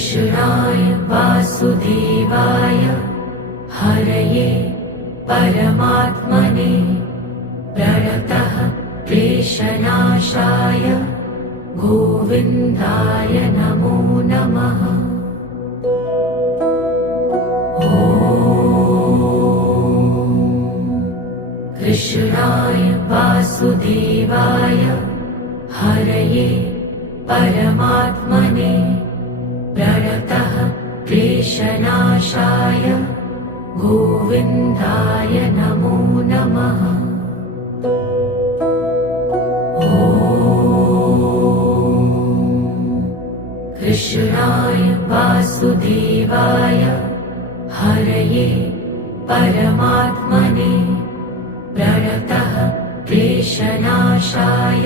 कृष्णाय वासुदेवाय हरये परमात्मने प्रणतः क्लेशनाशाय गोविन्दाय नमो नमः। कृष्णाय वासुदेवाय हरये परमात्मने प्रणतः क्लेशनाशाय गोविन्दाय नमो नमः। कृष्णाय वासुदेवाय हरये परमात्मने प्रणतः क्लेशनाशाय